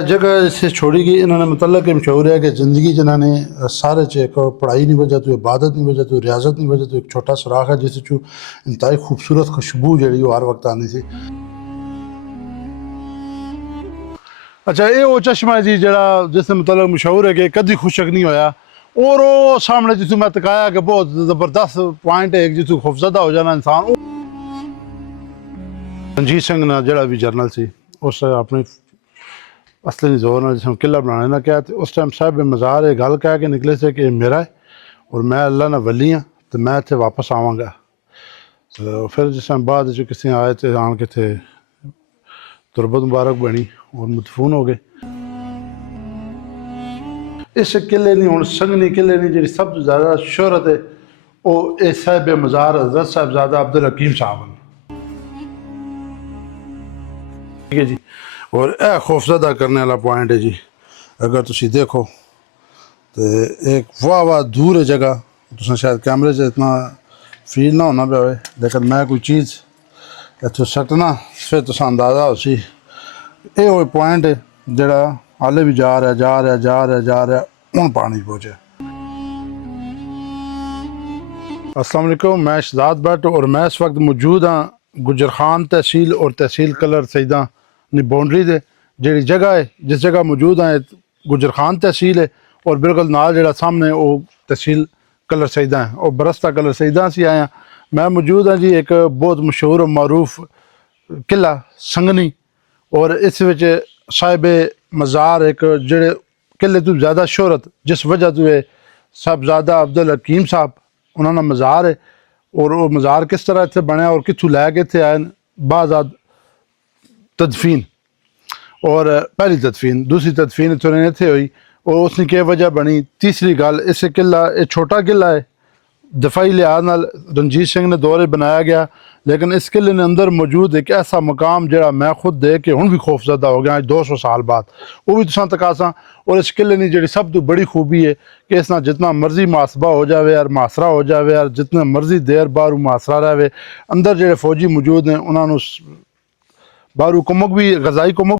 जगह से छोड़ी गई इन्होंने मतलब कि मशहूर है कि ज़िंदगी जिन्होंने सारे च एक पढ़ाई नहीं वजह तो इबादत नहीं वजह तो रियाजत नहीं वजह तो एक छोटा सुराख है जिस चू इंतहाई खूबसूरत खुशबू जी हर वक्त आनी सी। अच्छा ये वो चश्मा है जी जरा जिसने मतलब मशहूर है कि कभी खुशक नहीं होया और वो सामने जिसू मैं तकाया कि बहुत ज़बरदस्त पॉइंट है जिसू खौफजदा हो जाना इंसान। रणजीत सिंह ने जरा भी जर्नल सी उस अपनी असली जोर ने जिसमें किला बनाने ना क्या तो उस टाइम साहब मज़ार ये गल कह के निकले से कि मेरा है और मैं अल्लाह ना वली हाँ तो मैं इतने वापस आवांगा। तो फिर जिस टाइम बाद जो किसी आए थे आन के थे तुरबत मुबारक बनी और मदफून हो गए। इस किले नहीं हूँ संगनी किले नहीं जी सब तो ज़्यादा शोहरत है वो इस साहिब मज़ार हज़रत साहिबजादा अब्दुल हकीम साहब हैं। ठीक है जी और यह खौफजदा करने वाला पॉइंट है जी अगर तुम देखो तो एक वाह वाह दूर है जगह तुम शायद कैमरे से इतना फील ना होना पे लेकिन मैं कोई चीज़ इतों सटना फिर तुम अंदाजा हो सी ये वो पॉइंट है जरा हाले भी जा रहा जा रहा जा रहा जा रहा हूँ पानी पहुँचे। अस्सलाम वालेकुम मैं शहजाद भट्ट और मैं इस वक्त मौजूद हाँ गुजर खान तहसील और तहसील कलर सईदा नी बाउंड्री दे जी जगह है जिस जगह मौजूद है गुजर खान तहसील है और बिल्कुल नाल जरा सामने वो तहसील कलर सईदा है और बरस्ता कलर सईदा से आया। मैं मौजूद हाँ जी एक बहुत मशहूर और मरूफ किला संगनी और इस विच साहिब मज़ार एक जेड़े किले तो ज़्यादा शोहरत जिस वजह तो है साहबजादा अब्दुल हकीम साहब उन्होंने मज़ार है और वो मज़ार किस तरह इतने बनया और कितों लैके इतने आए बाज़ाद तदफीन और पहली तदफीन दूसरी तदफीन इतने इतने हुई और उसने क्या वजह बनी। तीसरी गल इस किला ये छोटा किला है दफाई लिहाज नाल रणजीत सिंह ने दौरे बनाया गया लेकिन इस किले ने अंदर मौजूद एक ऐसा मकाम जरा मैं खुद देख के हूँ भी खौफजदा हो गया 200 साल बाद वो भी तुसा तकासा। और इस किले की जी सब तो बड़ी खूबी है कि इस जितना मर्जी मुहासबा हो जाए यार मुहासरा हो जाए यार जितना मर्जी देर बार मुहासरा रहे अंदर जो फौजी मौजूद हैं उन्होंने बारू कुमुक भी गजाई कुमुक